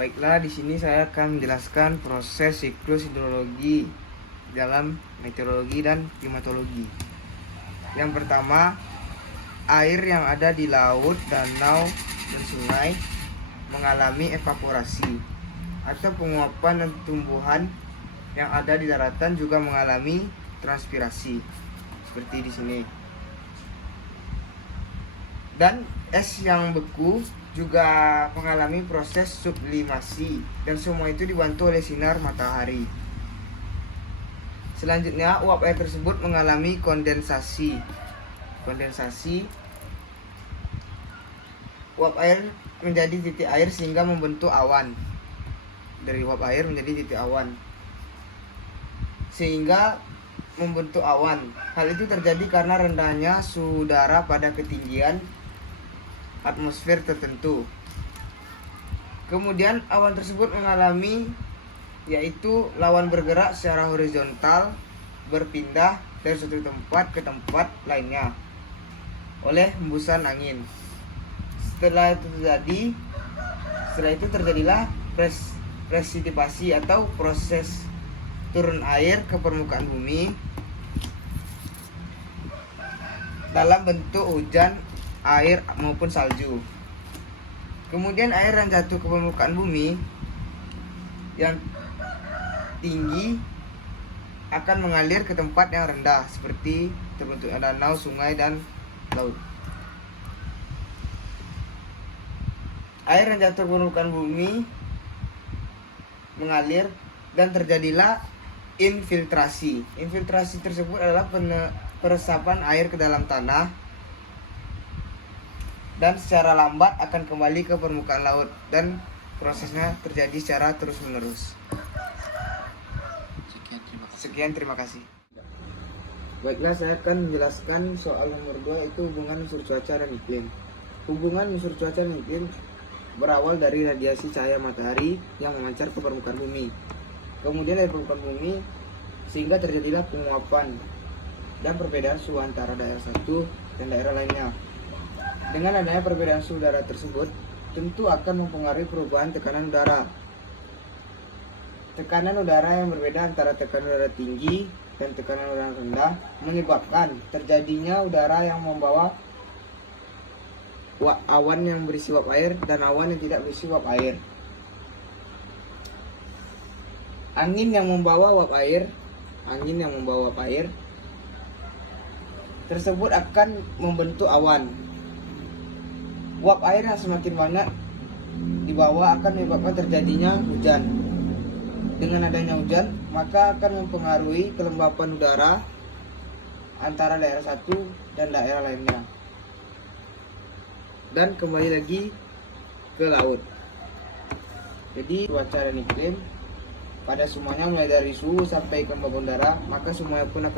Baiklah, di sini saya akan menjelaskan proses siklus hidrologi dalam meteorologi dan klimatologi. Yang pertama, air yang ada di laut, danau, dan sungai mengalami evaporasi atau penguapan, dan tumbuhan yang ada di daratan juga mengalami transpirasi seperti di sini. Dan es yang beku juga mengalami proses sublimasi, dan semua itu dibantu oleh sinar matahari. Selanjutnya, uap air tersebut mengalami kondensasi. Uap air menjadi titik air sehingga membentuk awan. Dari uap air menjadi titik awan sehingga membentuk awan. Hal itu terjadi karena rendahnya suhu udara pada ketinggian atmosfer tertentu. Kemudian awan tersebut mengalami yaitu lawan bergerak secara horizontal, berpindah dari suatu tempat ke tempat lainnya oleh hembusan angin. Setelah itu terjadilah presipitasi atau proses turun air ke permukaan bumi dalam bentuk hujan, air maupun salju. Kemudian air yang jatuh ke permukaan bumi yang tinggi akan mengalir ke tempat yang rendah seperti terbentuknya danau, sungai, dan laut. Air yang jatuh ke permukaan bumi mengalir dan terjadilah infiltrasi. Infiltrasi tersebut adalah peresapan air ke dalam tanah dan secara lambat akan kembali ke permukaan laut, dan prosesnya terjadi secara terus-menerus. Sekian, terima kasih. Baiklah, saya akan menjelaskan soal nomor 2, yaitu hubungan unsur cuaca dan iklim. Hubungan unsur cuaca dan iklim berawal dari radiasi cahaya matahari yang memancar ke permukaan bumi. Kemudian dari permukaan bumi sehingga terjadilah penguapan dan perbedaan suhu antara daerah satu dan daerah lainnya. Dengan adanya perbedaan suhu udara tersebut, tentu akan mempengaruhi perubahan tekanan udara. Tekanan udara yang berbeda antara tekanan udara tinggi dan tekanan udara rendah menyebabkan terjadinya udara yang membawa awan yang berisi uap air dan awan yang tidak berisi uap air. Angin yang membawa uap air tersebut akan membentuk awan. Uap air yang semakin banyak di bawah akan menyebabkan terjadinya hujan. Dengan adanya hujan, maka akan mempengaruhi kelembapan udara antara daerah satu dan daerah lainnya. Dan kembali lagi ke laut. Jadi cuaca dan iklim pada semuanya mulai dari suhu sampai kelembapan udara, maka semuanya pun akan